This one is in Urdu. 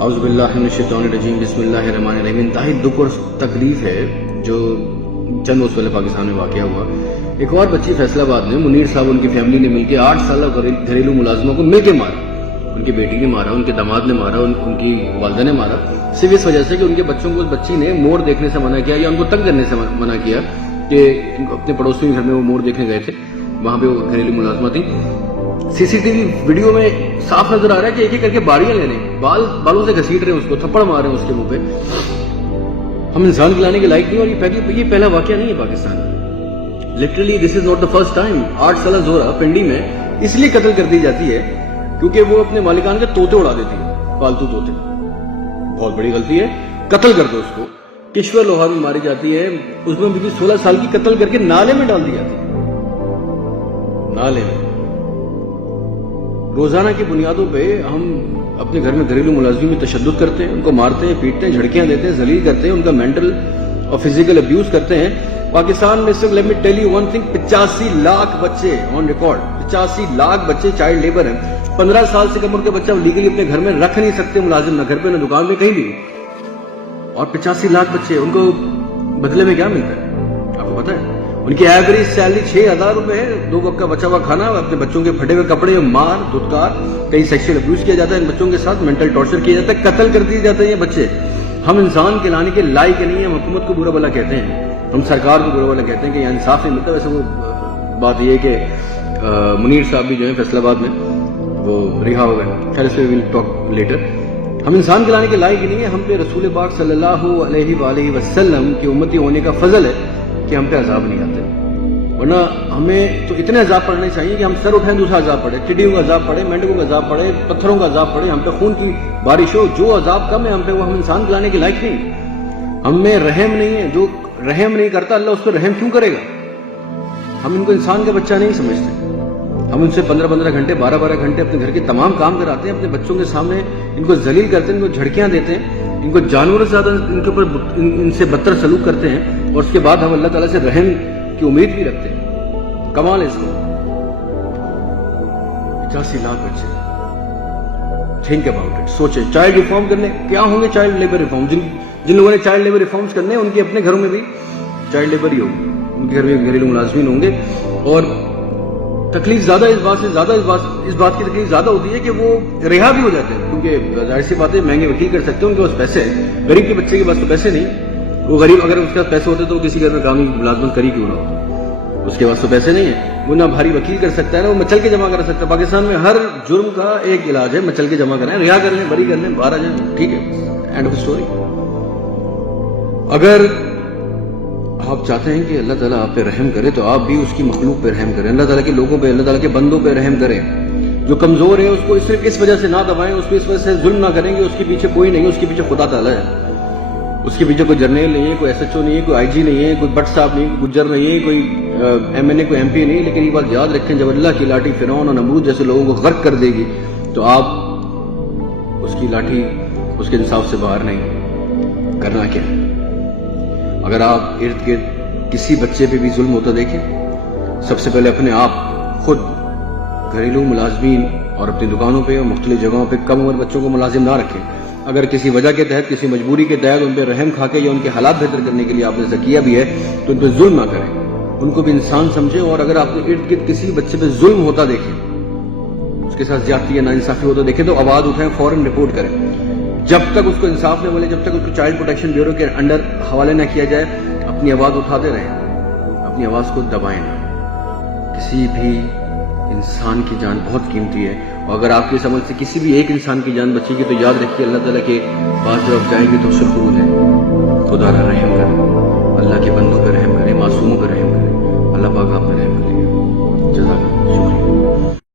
اعوذ باللہ من الشیطان الرجیم، بسم اللہ الرحمن الرحیم۔ انتہائی دکھ اور تکلیف ہے جو چند روز پہلے پاکستان میں واقعہ ہوا۔ ایک اور بچی فیصل آباد میں، منیر صاحب ان کی فیملی نے مل کے 8 سالہ گھریلو ملازموں کو مل کے مارا۔ ان کی بیٹی نے مارا، ان کے داماد نے مارا، ان کی والدہ نے مارا، صرف اس وجہ سے کہ ان کے بچوں کو اس بچی نے موڑ دیکھنے سے منع کیا یا ان کو تنگ کرنے سے منع کیا کہ اپنے پڑوسی کے گھر میں وہ موڑ دیکھنے گئے تھے، وہاں پہ وہ گھریلو ملازمہ تھی۔ سی سی ٹی وی ویڈیو میں صاف نظر آ رہا ہے کہ ایک ایک کر کے باڑیاں لے رہے ہیں، بالوں سے گھسیٹ رہے ہیں، اس کو تھپڑ مار رہے ہیں اس کے منہ پہ۔ ہم انسان کھلانے کے لائق نہیں، اور یہ پہلا واقعہ نہیں ہے پاکستان میں۔ Literally this is not the first time. 8 سالہ زہرا پنڈی میں اس لیے قتل کر دی جاتی ہے کیونکہ وہ اپنے مالکان کے طوطے اڑا دیتی ہے، پالتو طوطے۔ بہت بڑی غلطی ہے، قتل کر دو اس کو۔ کشور لوہا بھی ماری جاتی ہے، اس میں بھی 16 سال کی قتل کر کے نالے میں ڈال دی جاتی ہے، نالے میں۔ روزانہ کی بنیادوں پہ ہم اپنے گھر میں گھریلو ملازمین میں تشدد کرتے ہیں، ان کو مارتے ہیں، پیٹتے ہیں، جھڑکیاں دیتے ہیں، ذلیل کرتے ہیں، ان کا مینٹل اور فزیکل ابیوز کرتے ہیں۔ پاکستان میں صرف let me tell you one thing, 85 lakh بچے آن ریکارڈ، 85 لاکھ بچے چائلڈ لیبر ہیں۔ 15 سال سے کم عمر کے بچہ لیگلی اپنے گھر میں رکھ نہیں سکتے ملازم، نہ گھر پہ نہ دکان میں، کہیں بھی۔ اور 85 لاکھ بچے، ان کو بدلے میں کیا ملتا ہے آپ کو پتا ہے؟ ان کی ایوریج سیلری 6,000 روپے ہے، 2 وقت کا بچا ہوا کھانا، اپنے بچوں کے پھٹے ہوئے کپڑے، مار دھتکار، کئی سیکشل ابیوز کیا جاتا ہے ان بچوں کے ساتھ، مینٹل ٹارچر کیا جاتا ہے، قتل کر دیے جاتے ہیں یہ بچے۔ ہم انسان کہلانے کے لائق نہیں، ہم حکومت کو برا بھلا کہتے ہیں، ہم سرکار کو برا بھلا کہتے ہیں کہ یہاں انصاف نہیں ملتا۔ ویسے وہ بات یہ ہے کہ منیر صاحب بھی جو ہیں فیصل آباد میں وہ رہا ہو گئے، خیر اس پہ ویل ٹاک لیٹر۔ ہم انسان کہلانے کے لائق نہیں ہے، ہم پہ رسول پاک صلی اللہ علیہ وآلہ وسلم کی امتی ہونے کا فضل ہے کہ ہم پہ عذاب نہیں آتے، ورنہ ہمیں تو اتنے عذاب پڑنے چاہیے کہ ہم سر اٹھائیں دوسرا عذاب پڑے، ٹڈیوں کا عذاب پڑے، مینڈکوں کا عذاب پڑے، پتھروں کا عذاب پڑے، ہم پہ خون کی بارش ہو، جو عذاب کم ہے ہم پہ، وہ ہم انسان کہلانے کے لائق نہیں۔ ہم میں رحم نہیں ہے، جو رحم نہیں کرتا اللہ اس پہ رحم کیوں کرے گا؟ ہم ان کو انسان کا بچہ نہیں سمجھتے، ہم ان سے 15-15 گھنٹے 12-12 گھنٹے اپنے گھر کے تمام کام کراتے ہیں، اپنے بچوں کے سامنے ان کو ذلیل کرتے ہیں، ان کو جھڑکیاں دیتے ہیں، ان کو جانوروں سے زیادہ ان کے اوپر ان سے بدتر سلوک کرتے ہیں، اور اس کے بعد ہم اللہ تعالیٰ سے رحم کی امید بھی رکھتے ہیں۔ کمال ہے اس کو۔ 85 لاکھ بچے، تھنک اباؤٹ اٹ، سوچیں۔ چائلڈ ریفارم کرنے کیا ہوں گے؟ Child labour reform. جن لوگوں نے چائلڈ لیبر ریفارمز کرنے ہیں ان کے اپنے گھروں میں بھی چائلڈ لیبر ہی ہوگی، ان کے گھر میں گھریلو ملازمین ہوں گے۔ اور تکلیف زیادہ اس بات کی تکلیف زیادہ ہوتی ہے کہ وہ رہا بھی ہو جاتے ہیں، کیونکہ ظاہر سی بات ہے مہنگے وکیل کر سکتے ہیں، ان کے پاس پیسے ہیں۔ غریب کے بچے کے پاس تو پیسے نہیں، وہ غریب اگر اس کے پاس پیسے ہوتے تو کسی گھر میں کامی ملازمت کری کیوں نہ ہو، اس کے پاس تو پیسے نہیں ہیں، وہ نہ بھاری وکیل کر سکتا ہے، نہ وہ مچل کے جمع کر سکتا ہے۔ پاکستان میں ہر جرم کا ایک علاج ہے، مچل کے جمع کریں، رہا کر لیں، بری کر لیں، باہر آ جائیں، ٹھیک ہے، اینڈ آف اسٹوری۔ اگر آپ چاہتے ہیں کہ اللہ تعالیٰ آپ پہ رحم کرے تو آپ بھی اس کی مخلوق پہ رحم کریں، اللہ تعالیٰ کے لوگوں پہ، اللہ تعالیٰ کے بندوں پہ رحم کریں۔ جو کمزور ہے اس کو صرف اس وجہ سے نہ دبائیں، اس کو اس وجہ سے ظلم نہ کریں کہ اس کے پیچھے کوئی نہیں ہے، اس کے پیچھے خدا تعالیٰ ہے، اس کے پیچھے کوئی جرنیل نہیں ہے، کوئی ایس ایچ او نہیں ہے، کوئی آئی جی نہیں ہے، کوئی بٹ صاحب نہیں ہے، کوئی گجر نہیں ہے، کوئی ایم این اے، کوئی ایم پی نہیں ہے۔ لیکن یہ بات یاد رکھیں، جب اللہ کی لاٹھی فرعون اور نمرود جیسے لوگوں کو غرق کر دے گی تو آپ اس کی لاٹھی اس کے انصاف سے باہر نہیں۔ کرنا کیا ہے؟ اگر آپ ارد گرد کسی بچے پہ بھی ظلم ہوتا دیکھیں، سب سے پہلے اپنے آپ خود گھریلو ملازمین اور اپنی دکانوں پہ اور مختلف جگہوں پہ کم عمر بچوں کو ملازم نہ رکھیں۔ اگر کسی وجہ کے تحت، کسی مجبوری کے تحت ان پہ رحم کھا کے یا ان کے حالات بہتر کرنے کے لیے آپ نے ایسا کیا بھی ہے تو ان پہ ظلم نہ کریں، ان کو بھی انسان سمجھیں۔ اور اگر آپ نے ارد گرد کسی بچے پہ ظلم ہوتا دیکھیں، اس کے ساتھ زیادتی یا ناانصافی ہوتا دیکھیں تو آواز اٹھائیں، فوراً رپورٹ کریں۔ جب تک اس کو انصاف نہ ملے، جب تک اس کو چائلڈ پروٹیکشن بیورو کے انڈر حوالے نہ کیا جائے، اپنی آواز اٹھاتے رہیں، اپنی آواز کو دبائیں نہ۔ کسی بھی انسان کی جان بہت قیمتی ہے، اور اگر آپ کی سمجھ سے کسی بھی ایک انسان کی جان بچے گی تو یاد رکھیے اللہ تعالیٰ کے پاس جب آپ جائیں گے تو اس سے خروج ہے۔ خدا کا رحم کریں، اللہ کے بندوں پہ رحم کریں، معصوموں پہ رحم کریں۔ اللہ پاک آپ